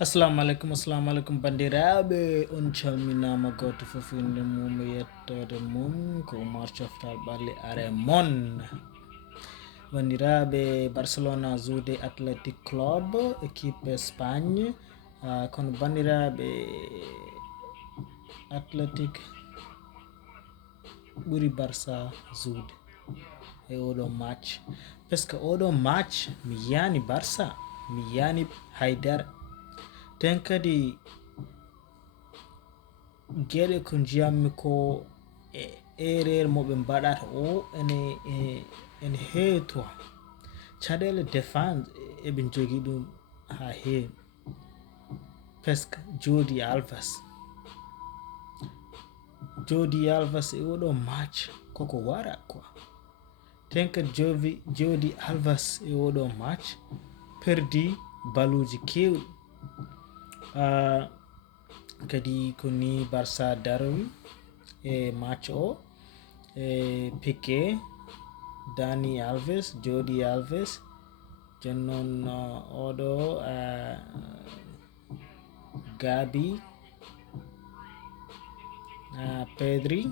assalamu alaikum bandiraɓe, on calminama goto fof inde mum e yettode mum ko Oumar Coftal ɓalli are mon. Bandiraɓe, Barcelona VS Athletic Club équipe Espagne, kono bandiraɓe Athletic ɓuri Barça zuude e oɗo match, parce que oɗo match mi yiyani Barça, mi yiyani haydara. Ten kadi gueɗe ko jiyammi ko erreur moɓe mbaɗata o ene heewi to caɗele défense eɓe jogui ɗum ha heewi, presque Jodi Alves e oɗo match koko wara quoi. Ten kadi Jodi Alves e oɗo match perdi baluji kewɗi, kadi ko ni Barça daroyi e match o e Piqué, Dani Alves, Jodi Alves, jonnon oɗo Gabi, Pedri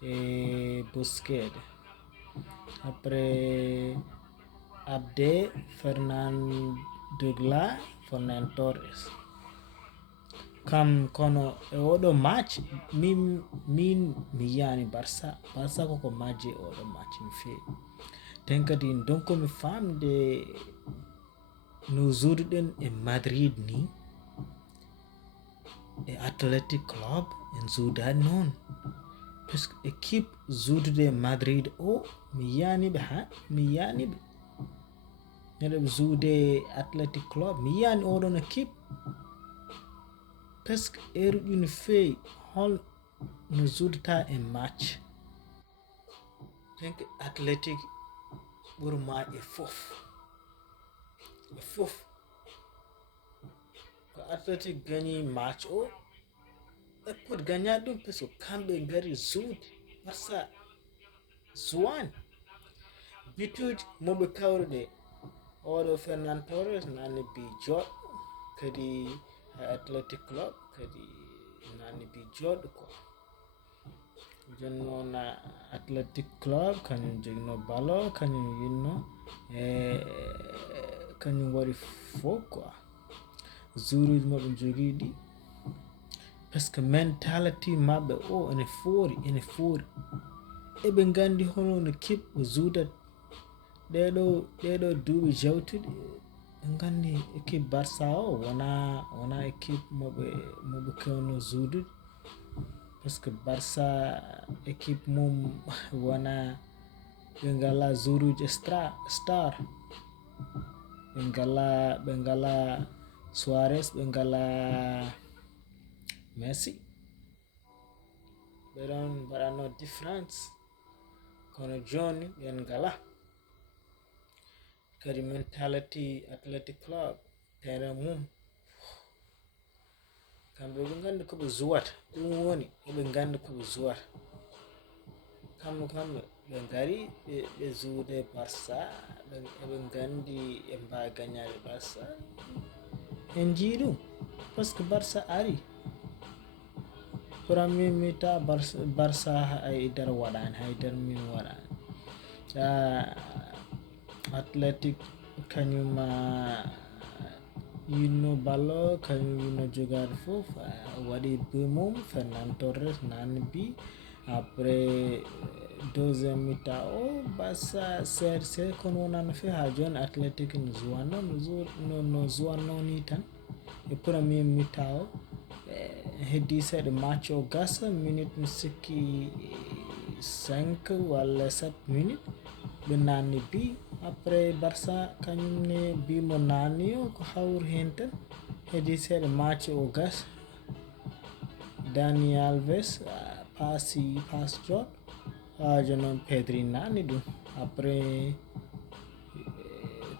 e Busquets, après Abde, Fernan Torres. Kam kono e oɗo match min mi yiyani Barça koko majji e oɗo match mi feewi. Ten kadi donc mi famde no zuuduɗen e Madrid ni e Athletic Club en zuudani noon, puisque équipe zuudude Madrid o mi yiyaniɓe neɗoɓe zuude Athletic Club mi yiyani oɗon équipe, presque heure no feewi hol no zuudata e match. Tenke Athletic ɓurma e fof ko Athletic gagni match o ɓe poti gagnade ɗum, parce que kamɓe gari zuude, Barça zuwani bituji moɓe kawri ɗe. Oɗo Fernan Torres nani bi joɗɗo, kadi Athletic Club kadi nani bi joɗɗo quoi. Jonnon Athletic Club kañum jogino ballon, kañum yinno e kañum waɗi fof quoi, jouruji moɓe jogui ɗi, parce que mentality mabɓe o ene foori eɓe gandi hono no keɓɓo zuudat ɗeɗo duuɓi jawtuɗi. ɓe gandi équipe Barça o wona équipe moɓe kewno zuudude, parce que Barça équipe mum wona ɓe ngala jouruji star, ɓe ngala Suarez, ɓe ngala Messi, ɓe ɗon mbaɗano différence, kono joni ɓen ngala. Kadi mentality Athletic Club terrain mum kamɓe ɓe gandi koɓe zuwata, ɗum woni eɓe gandi koɓe zuwata. kamɓe ɓe gari ɓe zuude Barça, eɓe gandi ɓe mbawi gagnade Barça, en jii ɗum par ce que Barça ari premier mi-temps Barça haydara min waɗani. Athletic kañum yinno ballo, kañum yinno jogade foof, waɗi bi mum. Fernan Torres nani bi, après deuxième mi-temps o Barça serse, kono wonano fe ha joni Athletic no zuwanno ni tan e premier mi-temps o. Heddi seeɗa match o gasa minute mi sikki 5 walla 7 minutes ɓe nanni bi, après Barça kañumne bimo nanni o ko hawri hen tan, heddi seeɗa match o gasa. Dani Alves passe joɗɗo, joni noon Pedri nanni ɗum, après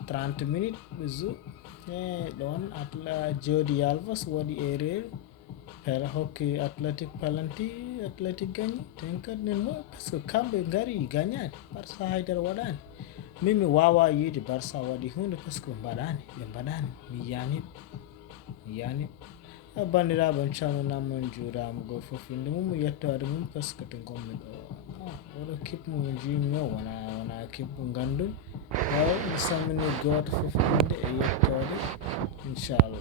30 minutes ɓe zo ɗon Jodi Alves waɗi erreur, pere hokki Athletic pelanti, Athletic gagni. Ten kadi nen moƴƴi, parce que kamɓe gari gagnade, Barça haydara waɗani. min mi wawa yiide Barça waɗi hunde pasque ɓe mbaɗani mi yiyani bandiraɓe on calminama on juurama goto foof inde mum yettode mum pasque to gommi ɗo oɗo kip mo jimi o wona kip mo gandum mi salmini goto foof inde e yettode inchallah.